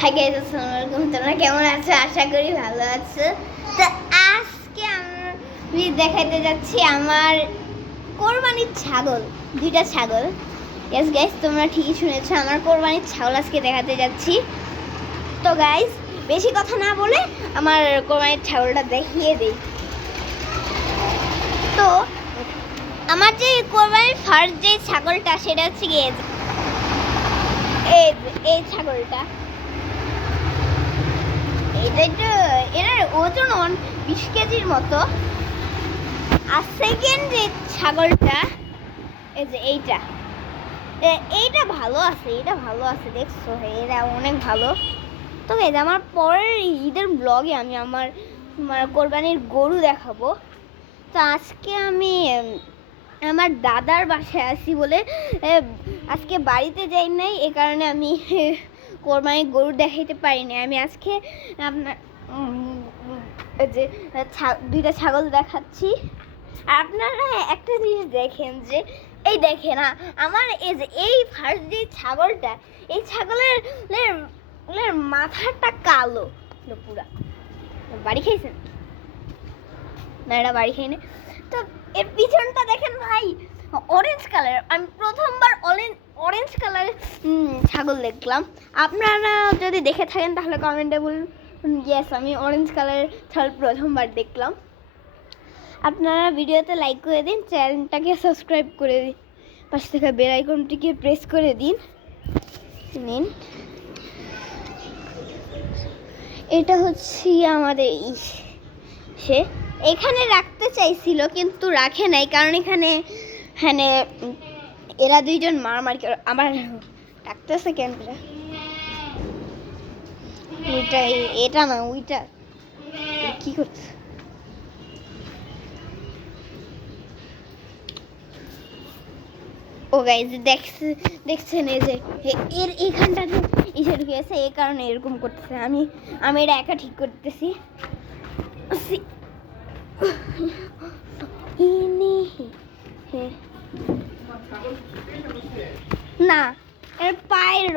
Hi guys, আসসালামু আলাইকুম। তোমরা কেমন আছো? আশা করি ভালো আছো। তো আজকে আমি দেখাইতে যাচ্ছি আমার কোরবানির ছাগল, দুইটা ছাগল। ইয়েস গাইস, তোমরা ঠিকই শুনেছো, আমার কোরবানির ছাগল আজকে দেখাতে যাচ্ছি। তো গাইস, বেশি কথা না বলে আমার কোরবানির ছাগলটা দেখিয়ে দিই। তো আমার যে কোরবানির ফার্স্ট যে ছাগলটা, সেটা হচ্ছে গিয়ে এই ছাগলটা। এটার ওজন 20 কেজির মতো। আর সেকেন্ড যে ছাগলটা, এই যে এইটা ভালো আছে, দেখছো, এটা অনেক ভালো। তো গাইস, আমার পরের ঈদের ব্লগে আমি আমার কোরবানির গরু দেখাবো। তো আজকে আমি আমার দাদার বাসায় আছি বলে আজকে বাড়িতে যাই নাই, এ কারণে আমি কোরবানির গরু দেখাইতে পারিনি। আমি আজকে আপনার যে দুইটা ছাগল দেখাচ্ছি। আর আপনারা একটা জিনিস দেখেন, যে এই দেখেন আমার এই ফার্স্ট যে ছাগলটা, এই ছাগলের মাথাটা কালো পুরা। বাড়ি খাইছেন না? এটা বাড়ি খাইনি। তো এর পিছনটা দেখেন ভাই, অরেঞ্জ কালার। আমি প্রথমবার অরেঞ্জ কালারের ছাগল দেখলাম। আপনারা যদি দেখে থাকেন তাহলে কমেন্টে বলুন ইয়েস, আমি অরেঞ্জ কালারের ছাগল প্রথমবার দেখলাম। আপনারা ভিডিওতে লাইক করে দিন, চ্যানেলটাকে সাবস্ক্রাইব করে দিন, পাশে থেকে বেল আইকনটিকে প্রেস করে দিন। এটা হচ্ছে আমাদের সে এখানে রাখতে চাইছিল কিন্তু রাখে নাই, কারণ এখানে এরা দুইজন মারামারি করে। আমার ডাকতেছে কেন? ওইটা এটা না, ওইটা কি করছে? ও গাইজ, দেখছেন এই যে এর এইখানটাতে এসে ঢুকে গেছে, এই কারণে এরকম করতেছে। আমি এটা একা ঠিক করতেছি। না, এর পায়ের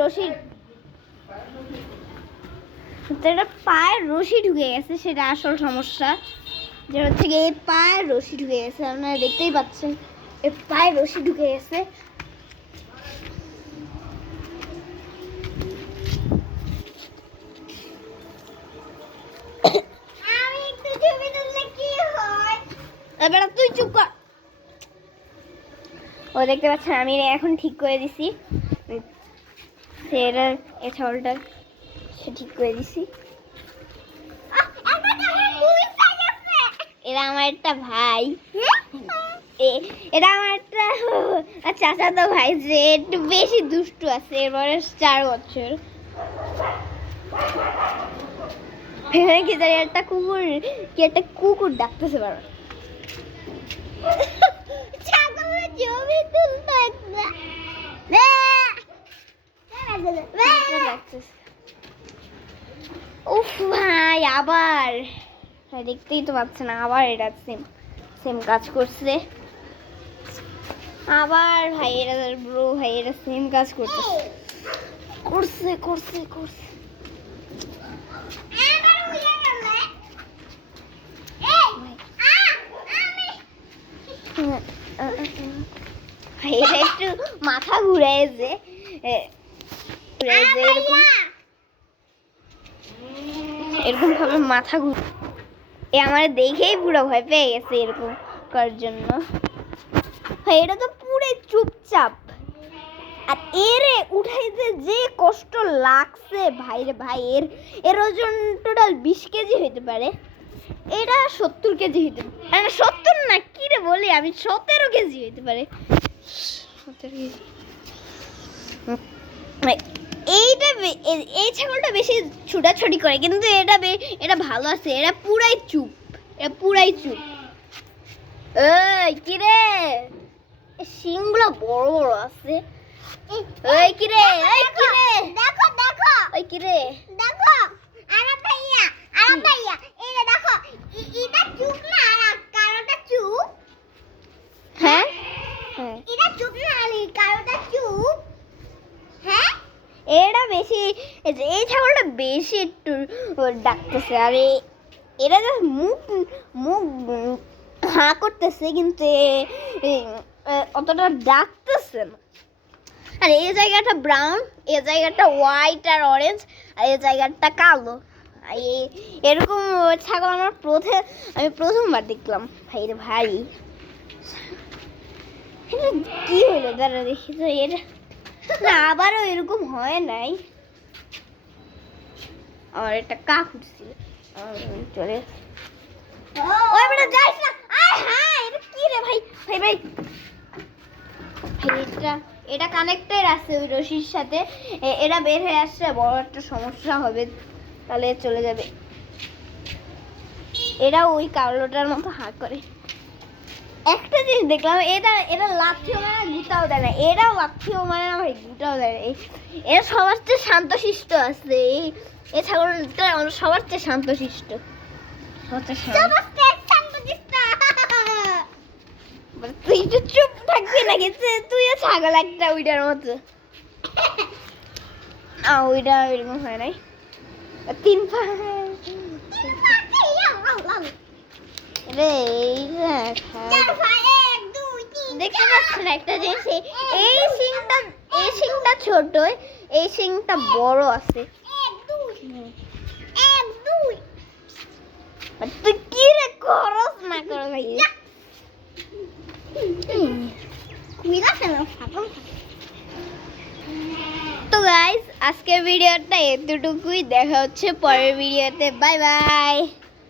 রশি ঢুকে গেছে, সেটা আসল সমস্যা। যেটা হচ্ছে গিয়ে এই পায়ের রশি ঢুকে গেছে, আপনারা দেখতেই পাচ্ছেন, এর পায়ের রশি ঢুকে গেছে। এবার তুই চুপ কর। ও দেখতে পাচ্ছেন, আমি এখন ঠিক করে দিছি, এই ছাগলটা সে ঠিক করে দিছি। এরা আমার একটা ভাই, এটা আমার একটা চাচাতো ভাই, যে একটু বেশি দুষ্টু আছে। এর বয়স 4 বছর। কি জানি একটা কুকুর ডাকতেছে বারবার। ছাগলের ছবি তুলতো একটা। উফ ভাই, আবার দেখতেই তো পাচ্ছেন, আবার এটা সেম কাজ করছে। আবার ভাই এরা ব্রো, ভাই এরা সেম কাজ করছে। এরা একটু মাথা ঘুরাইছে, এরকম ভাবে মাথা ঘুরে আমার দেখেই পুরো ভয় পেয়ে গেছে এরকম করার জন্য। এটা তো পুরো চুপচাপ, আর এর উঠাইতে যে কষ্ট লাগছে ভাই রে ভাই। এর ওজন টোটাল 20 কেজি হইতে পারে। এটা 70 কেজি হইতে পারে, 70 না, কি রে বলি আমি, 17 কেজি হইতে পারে। 17 কেজি। এই ছাগলটা বেশি ছুটাছুটি করে, কিন্তু এটা ভালো আছে। এরা পুরাই চুপ। এই কি রে, শিংগুলো বড় বড় আছে। এই কি রে, দেখো ওই কি রে, দেখো আরে ভাইয়া, এই দেখো, এটা চুপ না, আর কালোটা চুপ। হ্যাঁ, এটা চুপ না, আর কালোটা চুপ। হ্যাঁ, এরা বেশি, এই ছাগলটা বেশি একটু ডাকতেছে, আর এরা জাস্ট মুখ মুখ হাঁ করতেছে, কিন্তু অতটা ডাকতেছে না। আর এই জায়গাটা ব্রাউন, এই জায়গাটা হোয়াইট আর অরেঞ্জ, আর এই জায়গাটা কালো। আর এরকম ছাগল আমি প্রথমবার দেখলাম। ভাই রে ভাই, কি হলো দাঁড়া দেখি তো। এটা না, আবারও এরকম হয় নাই। আমার একটা কাক উঠছিল, চলে ওই বেটা যাইস না। আয় হ্যাঁ, এটা কি রে ভাই, ভাই ভাই এটা কানেক্টেড আছে ওই রশির সাথে। এটা বের হয়ে আসছে, বড় একটা সমস্যা হবে, তাহলে চলে যাবে। এরা ওই কালোটার মতো হাঁ করে। একটা জিনিস দেখলাম, এটা লাথিও মানে না, গুটাও দেয় না। এরাও লাথিও মানে না ভাই, গুটাও দেয় না। এরা সবার চেয়ে শান্তশিষ্ট আছে। এই ছাগলটা সবার চেয়ে শান্তশিষ্ট। তুই একটু চুপ থাকবি নাকি? তুইও ছাগল একটা ওইটার মতো। ওইটা ওইরকম হয় নাই। 3 পা দেখতে পাচ্ছেন একটা জিনিস, এই শিংটা ছোট, এই শিংটা বড় আছে। তুই কি রে করস না কর ভাই? তো গাইস, আজকের ভিডিওটা এতটুকুই। দেখা হচ্ছে পরের ভিডিওতে। Bye bye.